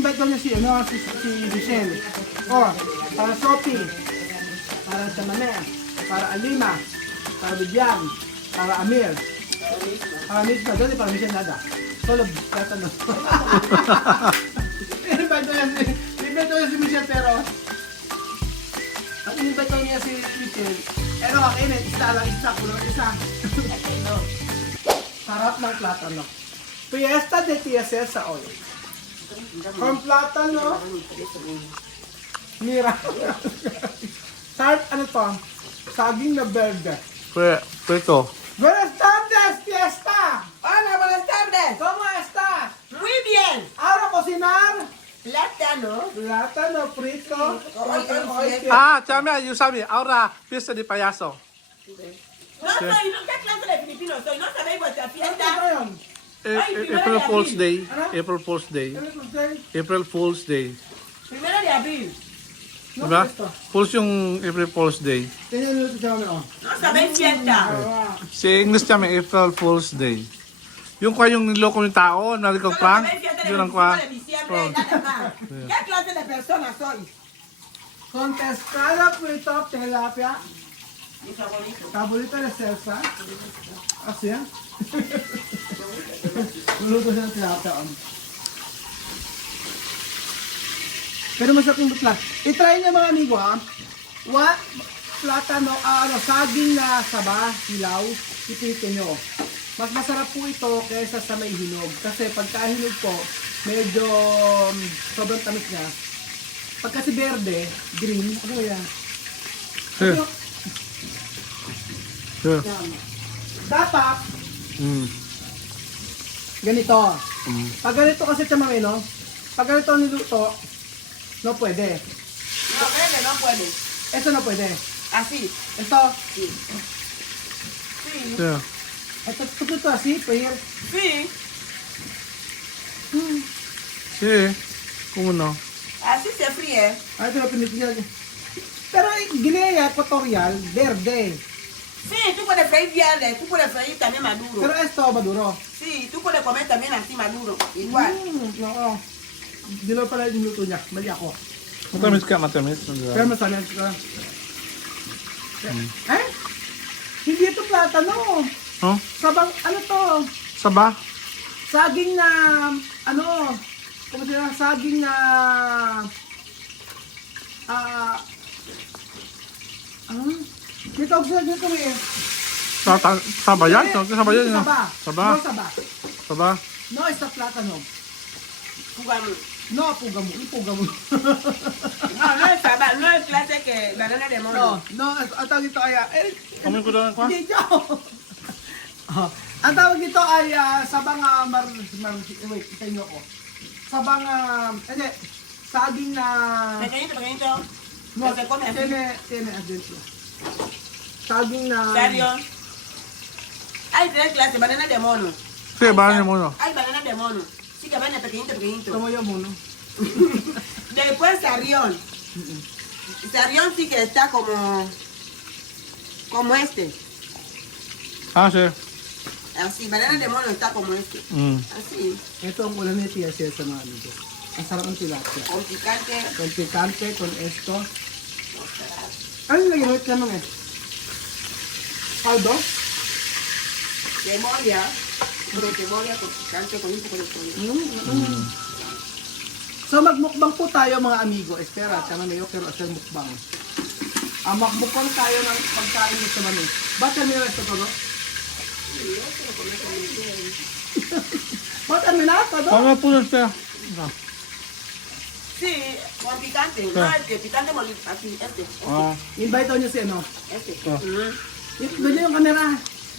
invite daw niya si Michelle. Oh, para Sophie, para sa Mame, para Alima, para Bibian, para Amir, para Misma, doon para Michelle nada. Solo, tatanong. Invite daw niya si Michelle pero ang invite daw niya si Michelle. Pero kakinit, isa, kulang isa. Sarap ng platano. Fiesta de Tia Cesa hoy. Con platano. Mira. Tart, ano to? Saging na verde. Preto. Buenas tardes, fiesta! Hola, buenas tardes. ¿Cómo estás? Muy bien. ¿Ahora cocinar? Plátano. Plátano frito. Hoy. Ah, chame, you sabi, ahora fiesta de payaso. No soy, no, ¿qué clase de filipino soy? ¿No sabéis vuestra Ano fiesta? ba yun? April Fool's Day. Ano? April Fool's Day. Ano ba yun? April Fool's Day. Primero de abril. No, Diba? esto. Fools yung April Fool's Day. Tingnan nyo ito sa amin, oh. No sabéis fiesta. Ah, Si English chame, April Fool's Day. Yung kwa yung niloko yung tao, nalikog Solo prank, sabéis fiesta de yun ang 25 kwa. de diciembre, nada más. ¿Qué clase de persona soy? Con pescado frito, tilapia. Mi favorito. Paborito de Celsa. Así, ah. Luluto siya ng tilapia, oh. Pero masarap yung butla. I-try niyo mga amigo, ha. What? Platano, saging na saba, hilaw, ipitin nyo. Mas masarap po ito kaysa sa may hinog. Kasi pagka hinog po, medyo sobrang tamis niya. Pag kasi verde, green, ano yan? Sure. Sure. Yan. Dapat, ganito. Pag ganito kasi chamame, no? Pag ganito niluto, no pwede. No, verde, no puede. Ito no pwede. Así. Ito, Sí. Yeah. ito así, pero Sí. Sí. Kung ano. Así se fríe. ito na pinitigyan. Pero Guinea Equatorial, verde. Sí, tú puedes freír verde, tú puedes freír también maduro. Pero esto, maduro. Sí, tú puedes comer también así maduro. Igual. Oo. Dilo pala yung luto niya. Mali ako. Matamis ka, matamis. Pero masama ka. Eh? Hindi ito platano. Oh? Sabang, ano to? Saba? Saging na, ano, kung sila, saging na, may tawag sila dito eh. Saba yan? Saba yan. Saba. Saba? No, saba. Saba? No, it's not platano. Jugamos. No, pugamo. Ipugamo. No, no es saba, no es clase que banana de mono. No, ang tawag dito ay, Kamin ko doon, kwa? hindi nyo. Ang tawag dito ay sabang, wait, sa inyo ko. Sabang, hindi, saging na, Pequeñito, pequeñito. no, Que se come así. tiene adentro. Saging na, ¿Serio? Hay tres clases, banana de mono. Sí, banana de mono. Hay banana de mono. Sí, que banana pequeñito, pequeñito. tumuyo mo, no? Después sarrión. Sarrión sí que está como este. Ah, sí. Así, banana de mono está como este. Así, Ito ang ulan ni Tia Sia sa mga amigo. Ang sarap ng tilapia. con picante. Con picante, con esto. Ano yung lagyan? Wait naman eh. Caldo? Cebolla. De cebolla con picante, con un poco de pollo. So magmukbang po tayo mga amigo. Espera, kama na quiero hacer mukbang. Magmukbang tayo ng pagkain ni sa mami. Ba't kami na ito todo? Ba't kami na ito todo? Ano po na siya? Sí, con picante. No, el que picante molido. Así, este. Ah. Invite daw niyo si ano. Este. Ah. Doon niyo yung camera.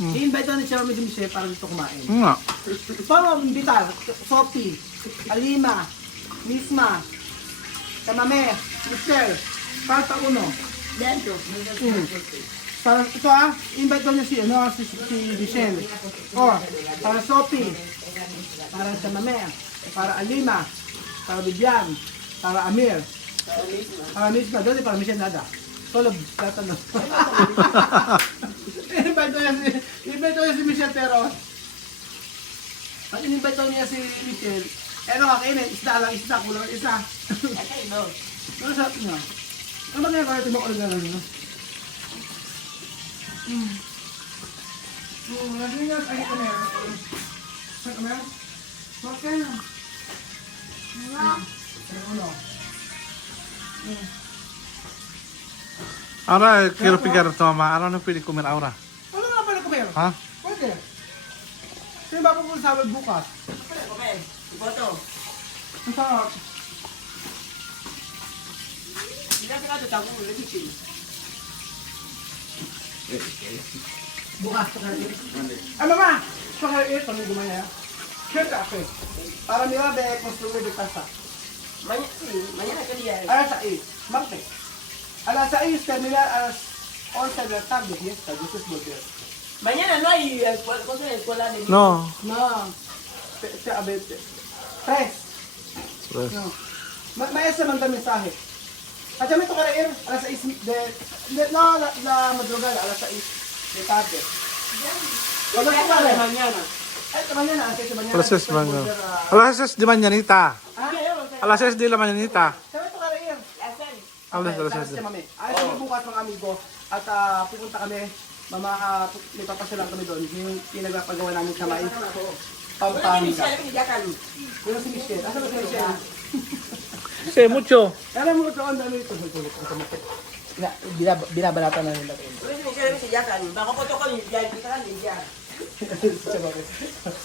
I-invite daw ni Chero Midi Michelle para dito kumain. Nga. Paano imbitar? Sophie, Alima, Misma, Kamame, Michelle, para sa uno. Dentro. Para ito invite daw niya si Michelle. Oh, para Sophie, para sa Mame, para Alima, para Bibian, para Amir, para Misma, doon para Michelle nada. Solo tatanong. invite daw niya si Michelle pero, ang invite daw niya si Michelle, Ano kakainin? Isda lang, isda. Kulang ang isa. Okay, no. Ano sarap niya? Ano ba nga kaya tibok ulit na lang yun? Lagi nga, ay ito na yan. Saan ka meron? Okay. Ano? Ahora quiero picar a tu mamá. Ahora no pwede comer ahora. Ano nga pala kumain? Ha? Pwede. Sino ba po sa bukas? Pwede kumain. Iboto. Ang sarap. Hindi ka ito tago mo. Let me see. Bukas, chocolate. Ay, mama! Chocolate, kami gumaya. Sure ka, okay. Para nila de construir de casa. Mañana que día es. Alas 6, martes. Alas 6 terminar a las 11 de la tarde, fiesta, yo es volver. Mañana no hay cosa de escuela de niños. No. No, a ver, 3. Pues. No. Maestra manda mensaje. At kami ito karair, alas 6 la madrugada, alas 6 de tarde. Wala ko pala. Mañana. Ay, mañana, alas 6 de mañana. Alas 6 después mañana. volver a- Alas 6 de mañanita. Ah, Alas 6 de la mañanita. kami ito karair. Alas Okay, 6. tapos si Mami. Ayos kami bukas mga amigo. At pupunta kami, may papasalan kami doon. Yung pinagpapagawa namin sa mais. Pampanga. Pero si Michelle. Asa ba si Michelle? Sí, mucho. Alam mo ito, ang dami ito. Binabalatan na nila ito.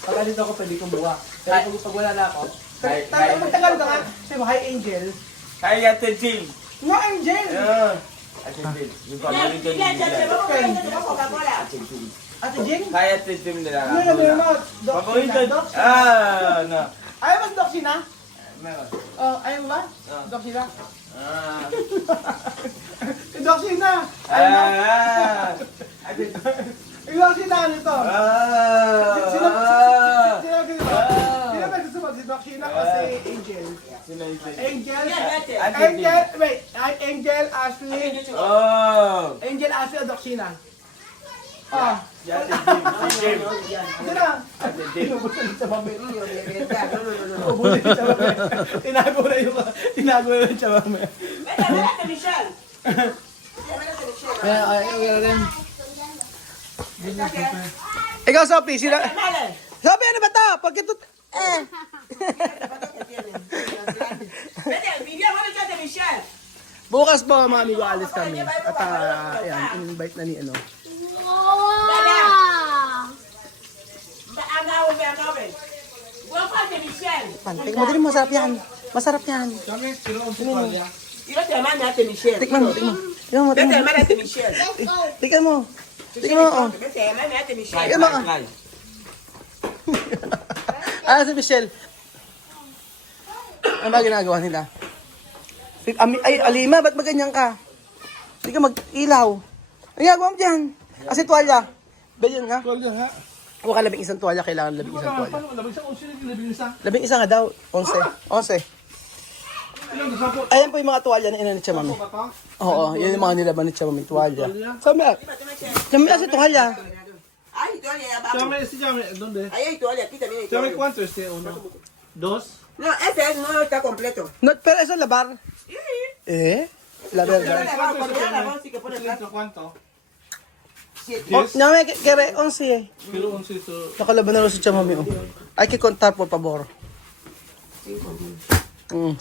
Pag dito ako, pwede kong buwa. Pero pag wala na ako, magtagal ka nga. Sabi mo, hi Angel. Kaya Tejil. No, Angel! Tejil. Yung pamilya dyan. Ate Jing? Kaya Tejil nila. Ano na meron mo? Paborito. Doc? No. Ayaw mas Doc Sina? Meron. Oh, ayaw mo ba? Ah. Doc Sina? Ah. Si Doc Sina! Ayaw mo? Ah. Si Doc Sina nito. Sino ba gusto si Doc Sina o si Angel? Angel? Angel, wait. Angel, Ashley. Oh. Angel, Ashley o Doc Sina? Ah. Yan, Tejil. Ito na. Inubusan sa mami. Inubusan sa mami. Tinago na yung sa mami. Kaya rin. Ikaw, Sophie, sila... Sophie, ano ba ito? Pagkitut... Bukas po, mga amigo, alis kami. At, ayan, in-invite na ni ano. Tikman mo din, masarap yan. Masarap yan. Tikman mo, tikman mo. Tikman mo, tikman mo. Tikman mo. Tikman mo, oh. Tikman mo, oh. Ah, si Michelle. Ano ba ginagawa nila? Ay, Alima, ba't maganyan ka? Hindi ka mag-ilaw. Ano ginagawa mo dyan? Kasi tuwalya. Ba yun nga? Tuwalya nga. Huwag ka labing isang tuwalya, kailangan labing isang tuwalya. Paano? Labing sa 11, labing isa. Labing isa nga daw, 11. 11. Ilang gusto ko? Ayan po yung mga tuwalya na inanit siya, mami. Oo, yun yung mga nilaban ni siya, mami, tuwalya. Sami si tuwalya. Ay, toalla ya abajo. Chame, si Chame, ¿dónde? Ahí hay toalla, aquí también hay Chame, toalla. ¿cuánto este? ¿Uno? ¿Dos? No, ese no está completo. No, pero eso labar. Sí. Eh? La verdad. Cuando ya lavó, sí que pone plato. ¿Cuánto? Oh, no me quiere 11. Pero 11 ito. Nakalaban na rin si siya, mami. Oh. Hay que contar, por favor. 5.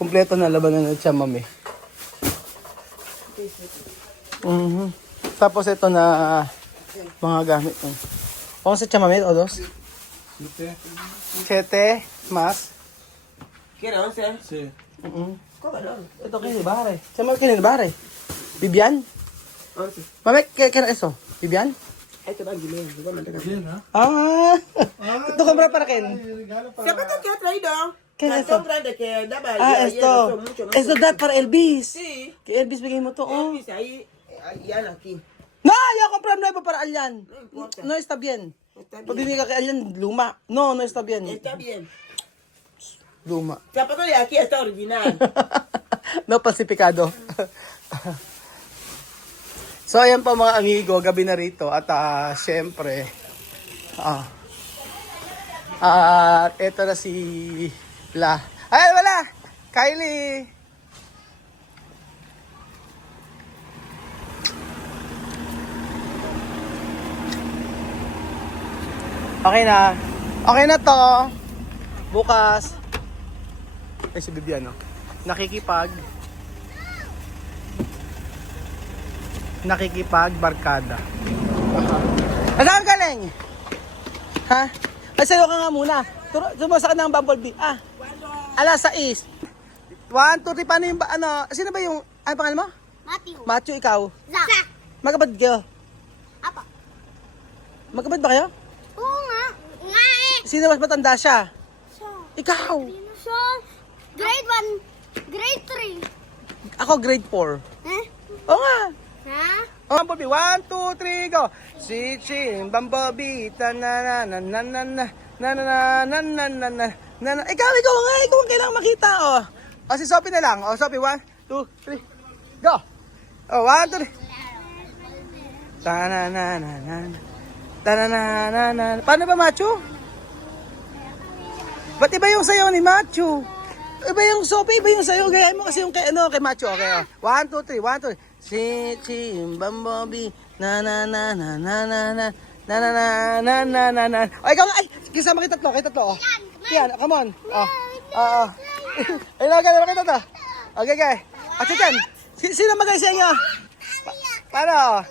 Kompleto na labanan na siya, mami. Tapos ito na mga gamit. 11 siya, mami, o 2? 7 más. ¿Quiere 11? Sí. Cómelo. Ito kay ni Bare. Siya mo kay ni Bare. Bibian? 11. Mami, ¿qué era eso? ¿Bibian? Ahí te va el dinero, te voy a mandar acá. Bien, ¿ha? Ah! Ito compra para Ken. Regalo para... ¿Zapatos que ha traído? ¿Qué es Cartón eso? grande que daba Ah, ayer, son esto. mucho, ¿no? Esto da para Elvis. Sí. Que Elvis bigay mo to. Oh. Elvis ahí, allá aquí. No, yo comprar nuevo para Alyan. No importa. No está bien. Está Pag bien. binigay ka kay Alyan, luma. No, no está bien. Está bien. Luma. Zapato de aquí está original. No falsificado. So, ayan po mga amigo, gabi na rito. At syempre, At eto na si La. Ay, wala! Kylie! Okay na. Okay na to. Bukas. Ay, si Bibian, no? Nakikipag-barkada. Saan ka galing? Ha? Ay, sayo ka nga muna. Tumasa ka ng bumblebee. Alas 6. 1, 2, 3, paano yung, sino ba yung, ano pangalan mo? Matthew. Matthew, ikaw? Zach. Magkapatid kayo? Apa? Magkapatid ba kayo? Oo nga. Nga eh. Sino mas matanda siya? Siya. Ikaw! Siya. Grade 1. Grade 3. Ako grade 4. Eh? Oo nga. Ha? Bumblebee, 1, 2, 3, go! Si Chin, Bumblebee, ta-na-na-na-na-na-na, na-na-na-na-na-na-na. Ikaw ang kailangan makita, oh. O, si Sophie na lang. O, Sophie, 1, 2, 3, go! O, 1, 2, 3. Ta-na-na-na-na. Ta-na-na-na-na. Paano ba, Macho? Ba't iba yung sayo ni Macho? Iba yung Sophie, iba yung sayo. Gayahin mo kasi yung kay Macho. Okay, 1, 2, 3, 1, 2, 3. Si Bumblebee, na-na-na-na-na-na-na. Na-na-na-na-na-na. O, ikaw nga. Ay, kasama kita tatlo. Oh. Yan, come on. Oo. Ay, nagkala kita to. Okay, okay. At yan. Sino magay sa inyo? Paano?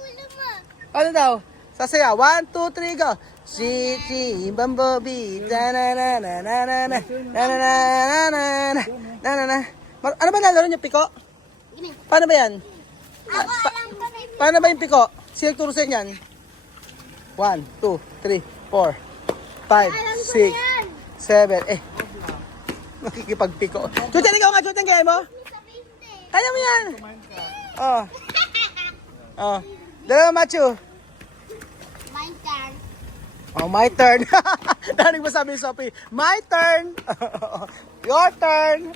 Paano daw? Sasaya. 1, 2, 3, go. Si Bumblebee, na-na-na-na-na-na. Na-na-na-na-na-na. Na-na-na. Ano ba nalaro niyo, Piko? Paano ba yan? Paano ba yung Piko? Sino turo sa inyan? 1, 2, 3, 4, 5, 6, 7, nakikipagpiko. Chutan, ikaw nga, Chutan, kaya mo? Kaya mo yan? Oh. Oh. Dalawa, Machu. My turn. Oh, my turn. Danig mo sabi ni Sophie, my turn. Your turn.